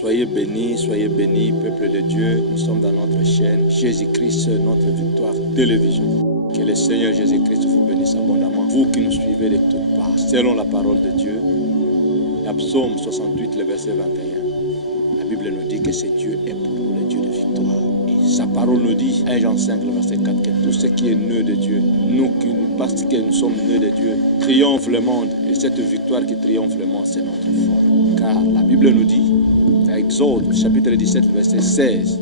Soyez bénis, peuple de Dieu. Nous sommes dans notre chaîne Jésus-Christ, notre victoire télévision. Que le Seigneur Jésus-Christ vous bénisse abondamment. Vous qui nous suivez de toutes parts, selon la parole de Dieu. La Psaume 68, le verset 21. La Bible nous dit que ce Dieu est pour nous le Dieu de victoire. Et sa parole nous dit, 1 Jean 5, le verset 4, que tout ce qui est né de Dieu, parce que nous sommes nés de Dieu, triomphe le monde. Et cette victoire qui triomphe le monde, c'est notre foi. Car la Bible nous dit, dans Exode, chapitre 17, verset 16,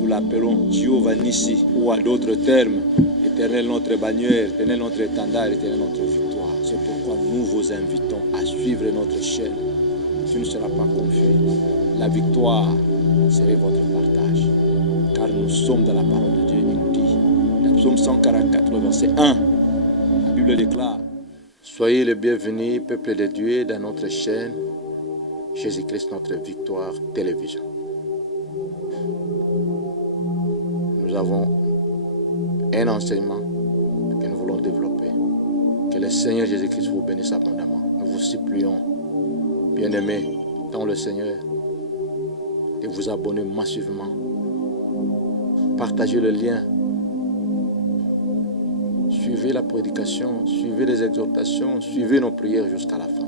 nous l'appelons Jéhovah Nissi, ou à d'autres termes, Éternel notre bannière, Éternel notre étendard, Éternel notre victoire. C'est pourquoi nous vous invitons à suivre notre chaîne. Tu ne seras pas confus. La victoire serait votre partage. Car nous sommes dans la parole de Dieu. Il nous dit, dans Psaume 144, verset 1, la Bible déclare, soyez les bienvenus, peuple de Dieu, dans notre chaîne Jésus-Christ, notre victoire télévision. Nous avons un enseignement que nous voulons développer. Que le Seigneur Jésus-Christ vous bénisse abondamment. Nous vous supplions, bien-aimés dans le Seigneur, de vous abonner massivement. Partagez le lien. Suivez la prédication, suivez les exhortations, suivez nos prières jusqu'à la fin.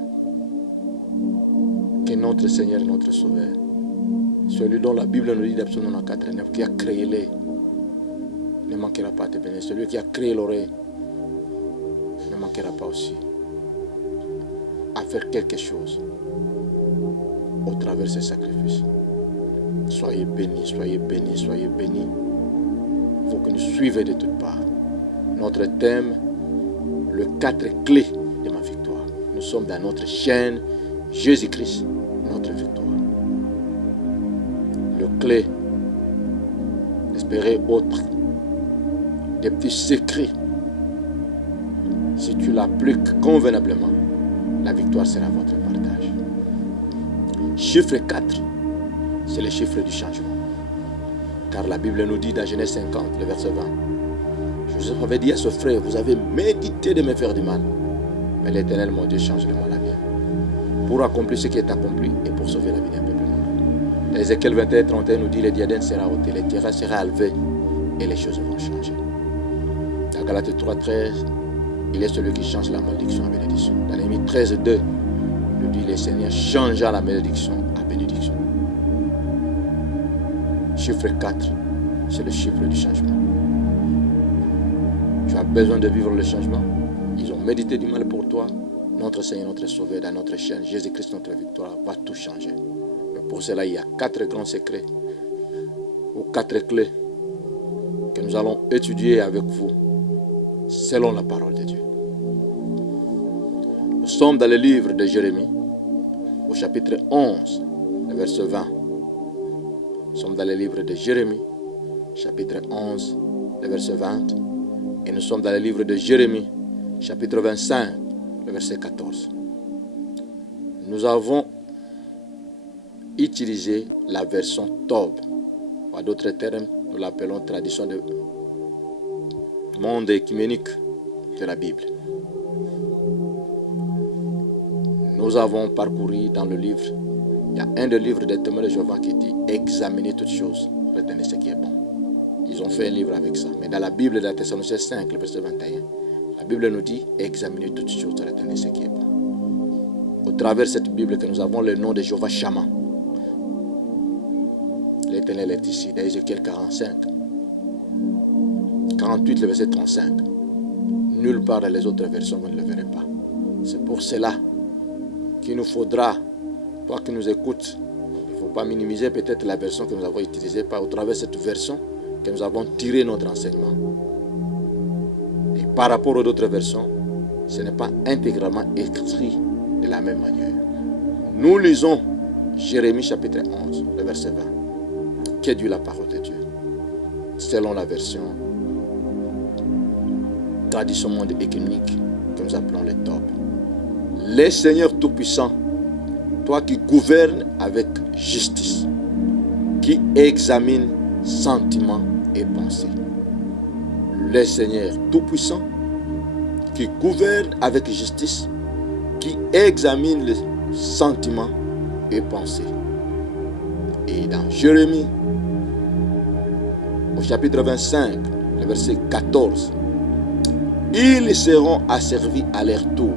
Que notre Seigneur, notre Sauveur, celui dont la Bible nous dit dans Psaume 94, qui a créé les, ne manquera pas de bénir. Celui qui a créé l'oreille ne manquera pas aussi à faire quelque chose au travers de ce sacrifice. Soyez bénis, soyez bénis, soyez bénis. Il faut que nous suivions de toutes parts. Notre thème, les 4 clés de ma victoire. Nous sommes dans notre chaîne Jésus-Christ, notre victoire. Le clé, espérer autre, des petits secrets. Si tu l'appliques convenablement, la victoire sera votre partage. Chiffre 4, c'est le chiffre du changement. Car la Bible nous dit dans Genèse 50, le verset 20, Joseph avait dit à ce frère, vous avez médité de me faire du mal, mais l'Éternel, mon Dieu, change le mal à bien, pour accomplir ce qui est accompli et pour sauver la vie d'un peuple. Dans Ézéchiel 21, 31 nous dit, le diadème sera ôté, les terrasses sera élevé et les choses vont changer. Dans Galates 3, 13, il est celui qui change la malédiction en bénédiction. Dans Néhémie 13, 2, nous dit, le Seigneur changea la malédiction en bénédiction. Chiffre 4, c'est le chiffre du changement. Tu as besoin de vivre le changement. Ils ont médité du mal pour toi. Notre Seigneur, notre Sauveur, dans notre chaîne, Jésus-Christ, notre victoire, va tout changer. Mais pour cela, il y a 4 grands secrets, ou 4 clés, que nous allons étudier avec vous, selon la parole de Dieu. Nous sommes dans le livre de Jérémie, au chapitre 11, le verset 20. Nous sommes dans le livre de Jérémie, chapitre 11, le verset 20. Et nous sommes dans le livre de Jérémie, chapitre 25, le verset 14. Nous avons utilisé la version Tob. En d'autres termes, nous l'appelons tradition de monde écuménique de la Bible. Nous avons parcouru dans le livre, il y a un des livres des témoins de Jéhovah qui dit « Examinez toutes choses, retenez ce qui est bon ». Ils ont fait un livre avec ça. Mais dans la Bible de la Thessaloniciens 5, le verset 21, la Bible nous dit « Examinez toutes choses, retenez ce qui est bon ». Au travers de cette Bible que nous avons le nom de Jéhovah Shammah. L'Éternel est ici, dans Ézéchiel 45. 48, le verset 35. Nulle part dans les autres versions, vous ne le verrez pas. C'est pour cela qu'il nous faudra, toi qui nous écoutes, il ne faut pas minimiser peut-être la version que nous avons utilisée, par au travers de cette version que nous avons tiré notre enseignement. Et par rapport aux autres versions, ce n'est pas intégralement écrit de la même manière. Nous lisons Jérémie chapitre 11, le verset 20, qui dit la parole de Dieu, selon la version tradition monde économique que nous appelons les Tob. Les Seigneurs Tout-Puissants, toi qui gouvernes avec justice, qui examine sentiments et pensées. Le Seigneur Tout-Puissant, qui gouverne avec justice, qui examine les sentiments et pensées. Et dans Jérémie, au chapitre 25, le verset 14, ils seront asservis à leur tour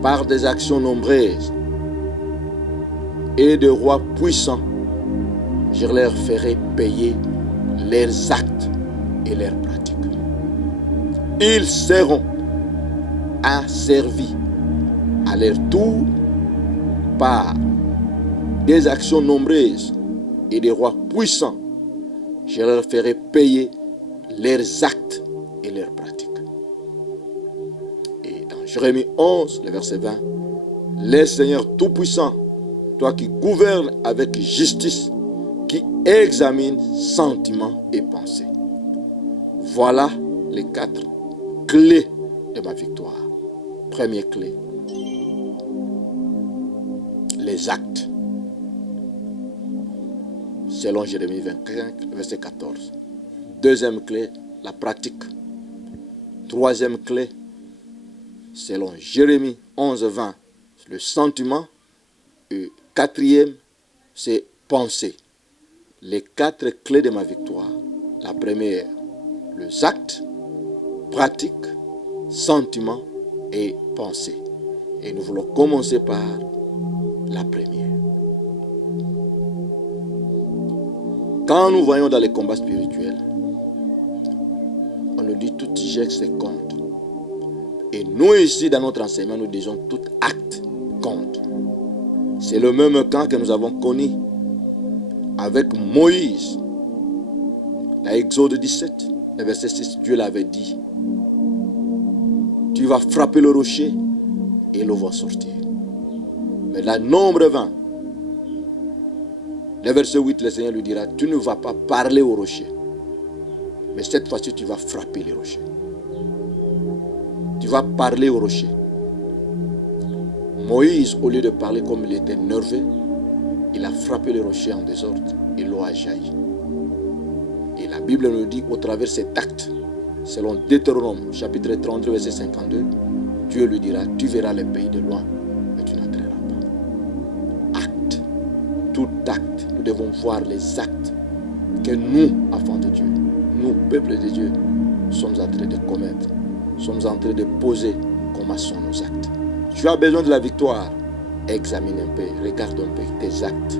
par des actions nombreuses et de rois puissants. Je leur ferai payer leurs actes et leurs pratiques. Ils seront asservis à leur tour par des actions nombreuses et des rois puissants. Je leur ferai payer leurs actes et leurs pratiques. Et dans Jérémie 11, le verset 20, le Seigneur Tout-Puissant, toi qui gouvernes avec justice, qui examine sentiments et pensées. Voilà les 4 clés de ma victoire. Première clé, les actes. Selon Jérémie 25, verset 14. Deuxième clé, la pratique. Troisième clé, selon Jérémie 11, 20, le sentiment. Et quatrième, c'est penser. Les 4 clés de ma victoire. La première, les actes, pratique, sentiment et pensée. Et nous voulons commencer par la première. Quand nous voyons dans les combats spirituels, on nous dit tout geste compte. Et nous ici, dans notre enseignement, nous disons tout acte compte. C'est le même camp que nous avons connu avec Moïse. Dans Exode 17, le verset 6, Dieu l'avait dit. Tu vas frapper le rocher et l'eau va sortir. Mais la Nombre 20, le verset 8, le Seigneur lui dira, tu ne vas pas parler au rocher. Mais cette fois-ci, tu vas frapper les rochers. Tu vas parler au rocher. Moïse, au lieu de parler comme il était nerveux, il a frappé le rocher en désordre et l'eau a jailli. Et la Bible nous dit, au travers de cet acte, selon Deutéronome, chapitre 32, verset 52, Dieu lui dira, tu verras les pays de loin, mais tu n'entreras pas. Acte. Tout acte. Nous devons voir les actes que nous, enfants de Dieu, nous, peuple de Dieu, sommes en train de commettre. Sommes en train de poser comment sont nos actes. Tu as besoin de la victoire. Examine un peu, regarde un peu tes actes.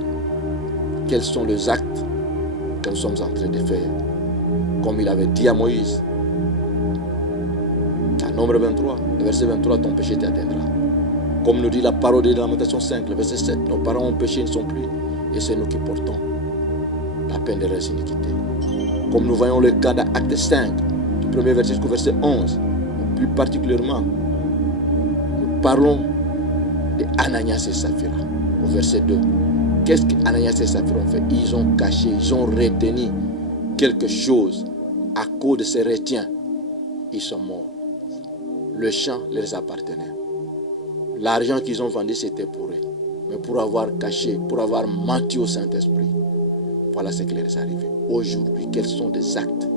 Quels sont les actes que nous sommes en train de faire? Comme il avait dit à Moïse. À Nombre 23, le verset 23, ton péché t'atteindra. Comme nous dit la parole de Lamentation 5, le verset 7, nos parents ont péché, ils ne sont plus. Et c'est nous qui portons la peine de leur iniquité. Comme nous voyons le cas d'Acte 5, du premier verset jusqu'au verset 11, plus particulièrement, nous parlons de Ananias et Saphira, au verset 2. Qu'est-ce qu'Ananias et Saphira ont fait? Ils ont caché, ils ont retenu quelque chose. À cause de ces retiens, ils sont morts. Le champ leur appartenait. L'argent qu'ils ont vendu, c'était pour eux. Mais pour avoir caché, pour avoir menti au Saint-Esprit, voilà ce qui leur est arrivé. Aujourd'hui, quels sont des actes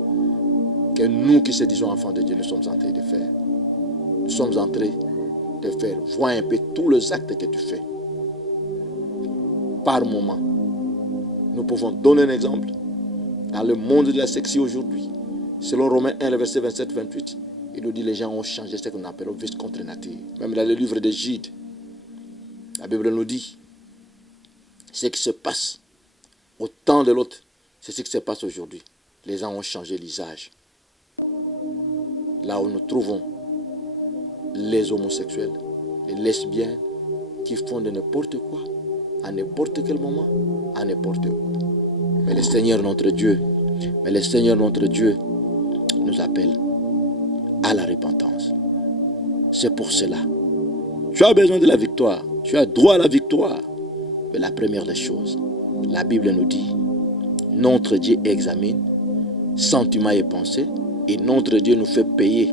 que nous qui se disons enfants de Dieu, nous sommes en train de faire? Nous sommes en train de faire. Vois un peu tous les actes que tu fais. Par moment. Nous pouvons donner un exemple. Dans le monde de la sexy aujourd'hui, selon Romains 1, le verset 27-28, il nous dit que les gens ont changé ce qu'on appelle vice contre nature. Même dans le livre de Gide, la Bible nous dit ce qui se passe au temps de l'autre, c'est ce qui se passe aujourd'hui. Les gens ont changé l'usage. Là où nous trouvons les homosexuels, les lesbiennes qui font de n'importe quoi, à n'importe quel moment, à n'importe où. Mais le Seigneur notre Dieu nous appelle à la repentance. C'est pour cela. Tu as besoin de la victoire. Tu as droit à la victoire. Mais la première des choses, la Bible nous dit, notre Dieu examine sentiments et pensées, et notre Dieu nous fait payer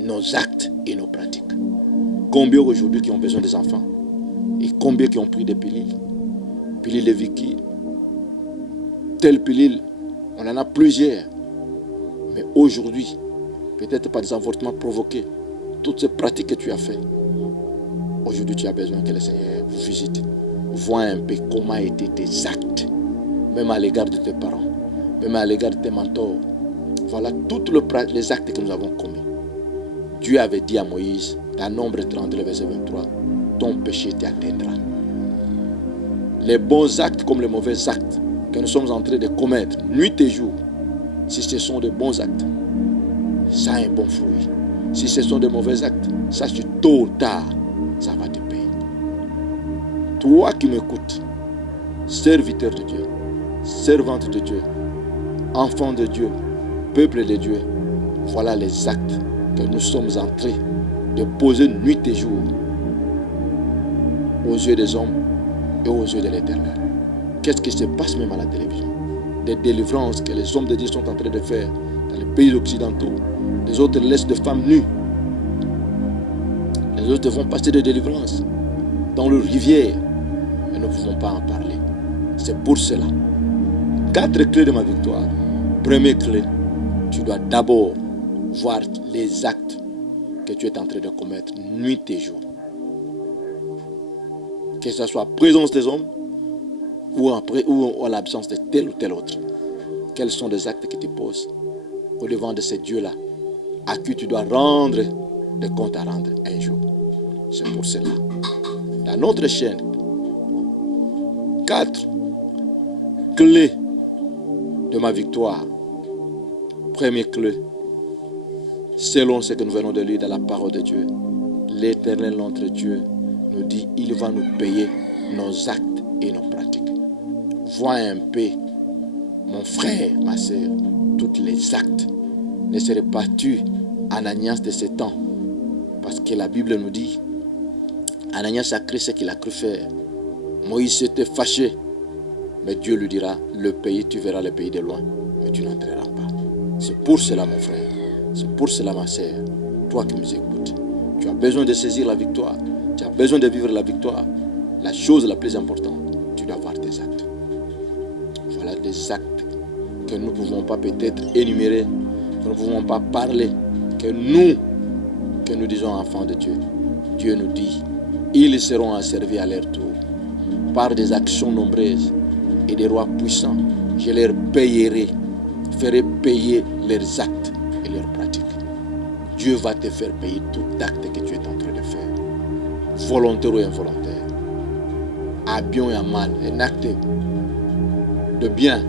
nos actes et nos pratiques. Combien aujourd'hui qui ont besoin des enfants? Et combien qui ont pris des pilules? Pilules de Vicky. Telle pilule, on en a plusieurs. Mais aujourd'hui, peut-être par des avortements provoqués, toutes ces pratiques que tu as faites, aujourd'hui tu as besoin que le Seigneur vous visite vois un peu comment étaient tes actes, même à l'égard de tes parents, même à l'égard de tes mentors. Voilà tous les actes que nous avons commis. Dieu avait dit à Moïse, dans Nombre 32, verset 23, ton péché t'atteindra. Les bons actes comme les mauvais actes que nous sommes en train de commettre, nuit et jour, si ce sont de bons actes, ça a un bon fruit. Si ce sont de mauvais actes, sache que tôt ou tard, ça va te payer. Toi qui m'écoutes, serviteur de Dieu, servante de Dieu, enfant de Dieu, peuple de Dieu, voilà les actes que nous sommes en train de poser nuit et jour aux yeux des hommes et aux yeux de l'Éternel. Qu'est-ce qui se passe même à la télévision? Des délivrances que les hommes de Dieu sont en train de faire dans les pays occidentaux. Les autres laissent des femmes nues. Les autres vont passer de délivrances dans le rivière. Et nous ne pouvons pas en parler. C'est pour cela. 4 clés de ma victoire. Première clé, tu dois d'abord voir les actes que tu es en train de commettre nuit et jour. Que ce soit en présence des hommes ou en l'absence de tel ou tel autre. Quels sont les actes que tu poses au devant de ces dieux-là à qui tu dois rendre des comptes à rendre un jour. C'est pour cela. Dans notre chaîne, 4 clés de ma victoire. Première clé, selon ce que nous venons de lire dans la parole de Dieu, l'Éternel notre Dieu nous dit, il va nous payer nos actes et nos pratiques. Vois un peu, mon frère, ma soeur, tous les actes. Ne seraient pas tu Ananias de ce temps. Parce que la Bible nous dit, Ananias a cru ce qu'il a cru faire. Moïse s'était fâché. Mais Dieu lui dira, le pays, tu verras le pays de loin, mais tu n'entreras pas. C'est pour cela, mon frère. C'est pour cela, ma soeur. Toi qui nous écoutes, tu as besoin de saisir la victoire. Tu as besoin de vivre la victoire. La chose la plus importante, tu dois voir tes actes. Voilà des actes que nous ne pouvons pas peut-être énumérer, que nous ne pouvons pas parler, que nous disons enfants de Dieu. Dieu nous dit, ils seront asservis à leur tour par des actions nombreuses et des rois puissants. Je leur payerai, ferai payer leurs actes et leurs pratiques. Dieu va te faire payer tout acte que tu es en train de faire, volontaire ou involontaire, à bien et à mal. Un acte de bien,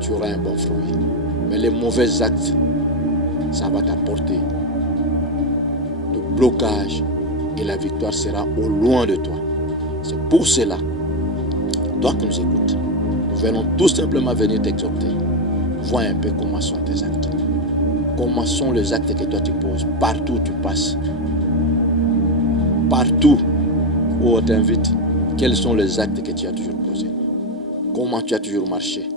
tu auras un bon fruit. Mais les mauvais actes, ça va t'apporter de blocage et la victoire sera au loin de toi. C'est pour cela, toi qui nous écoutes, nous venons tout simplement venir t'exhorter. Vois un peu comment sont tes actes. Comment sont les actes que toi tu poses partout où tu passes. Partout où on t'invite, quels sont les actes que tu as toujours posés. Comment tu as toujours marché.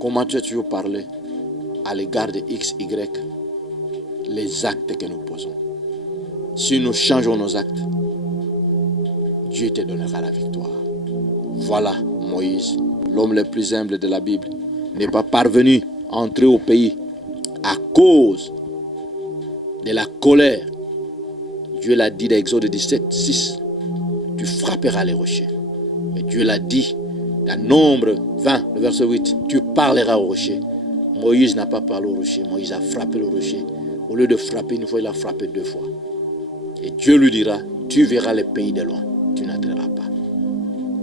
Comment tu as toujours parlé à l'égard de X, Y. Les actes que nous posons. Si nous changeons nos actes, Dieu te donnera la victoire. Voilà Moïse, l'homme le plus humble de la Bible, n'est pas parvenu à entrer au pays à cause de la colère. Dieu l'a dit dans Exode 17, 6. Tu frapperas les rochers. Mais Dieu l'a dit dans Nombre 20, le verset 8. Tu parleras au rocher. Moïse n'a pas parlé au rocher. Moïse a frappé le rocher. Au lieu de frapper une fois, il a frappé 2 fois. Et Dieu lui dira, tu verras les pays de loin. Tu n'entreras pas.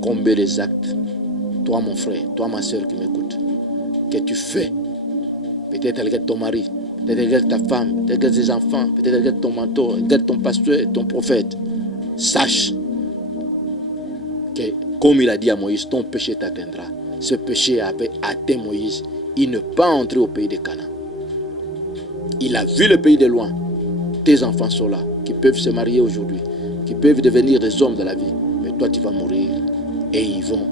Combien des actes, toi mon frère, toi ma soeur qui m'écoute, que tu fais, peut-être avec ton mari, peut-être avec ta femme, peut-être avec tes enfants, peut-être avec ton mentor, avec ton pasteur, ton prophète, sache que comme il a dit à Moïse, ton péché t'atteindra. Ce péché avait atteint Moïse. Il ne peut pas entrer au pays de Canaan. Il a vu le pays de loin. Tes enfants sont là, qui peuvent se marier aujourd'hui, qui peuvent devenir des hommes de la vie. Mais toi, tu vas mourir et ils vont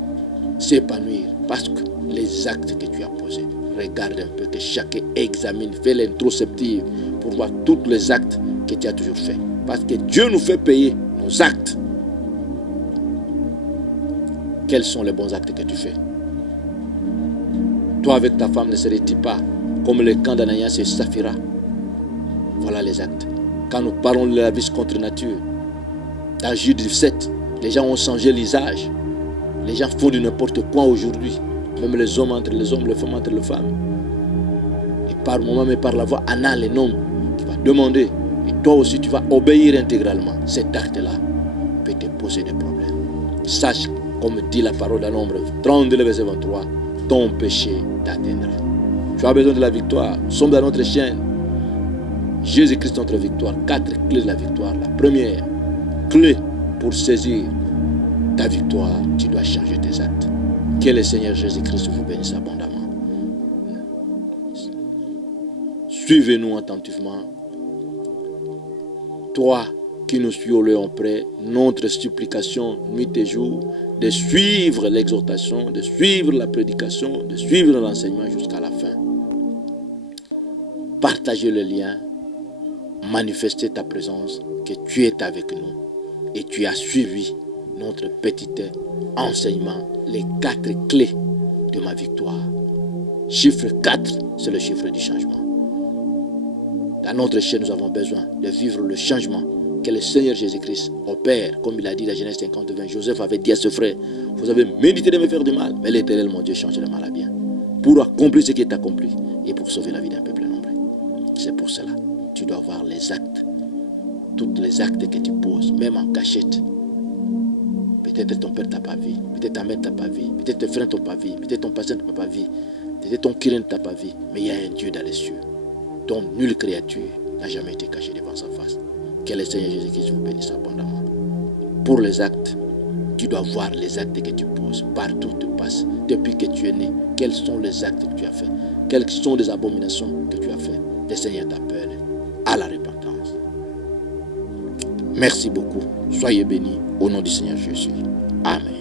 s'épanouir parce que les actes que tu as posés. Regarde un peu, que chacun examine, fait l'introspective pour voir tous les actes que tu as toujours fait. Parce que Dieu nous fait payer nos actes. Quels sont les bons actes que tu fais? Toi avec ta femme ne serais-tu pas comme le camp d'Ananias et Saphira? Voilà les actes. Quand nous parlons de la vie contre nature, dans Jude 17, les gens ont changé l'usage. Les gens font de n'importe quoi aujourd'hui. Même les hommes entre les hommes, les femmes entre les femmes. Et par moment, mais par la voix anale et non, tu vas demander. Et toi aussi, tu vas obéir intégralement. Cet acte-là peut te poser des problèmes. Sache, comme dit la parole dans Nombre 32, verset 23, ton péché t'atteindra. Tu as besoin de la victoire. Nous sommes dans notre chaîne. Jésus-Christ, notre victoire. 4 clés de la victoire. La première clé pour saisir ta victoire, tu dois changer tes actes. Que le Seigneur Jésus-Christ vous bénisse abondamment. Suivez-nous attentivement. Toi qui nous suis au lieu près, notre supplication nuit et jour, de suivre l'exhortation, de suivre la prédication, de suivre l'enseignement jusqu'à la fin. Partagez le lien, manifestez ta présence, que tu es avec nous et tu as suivi notre petit enseignement, les 4 clés de ma victoire. Chiffre 4, c'est le chiffre du changement. Dans notre chaîne, nous avons besoin de vivre le changement que le Seigneur Jésus-Christ opère, comme il a dit dans Genèse 50-20. Joseph avait dit à ce frère, vous avez médité de me faire du mal, mais l'Éternel, mon Dieu, change le mal à bien, pour accomplir ce qui est accompli et pour sauver la vie d'un peuple nombreux. C'est pour cela, tu dois voir les actes, tous les actes que tu poses, même en cachette. Peut-être ton père t'a pas vu, peut-être ta mère t'a pas vu, peut-être tes frères t'ont pas vu, peut-être ton patient t'a pas vu, peut-être ton client t'a pas vu, mais il y a un Dieu dans les cieux, dont nulle créature n'a jamais été cachée devant sa face. Que le Seigneur Jésus-Christ vous bénisse abondamment. Pour les actes, tu dois voir les actes que tu poses, partout où tu passes, depuis que tu es né. Quels sont les actes que tu as fait? Quelles sont les abominations que tu as fait? Le Seigneur t'appelle à la repentance. Merci beaucoup. Soyez bénis au nom du Seigneur Jésus. Amen.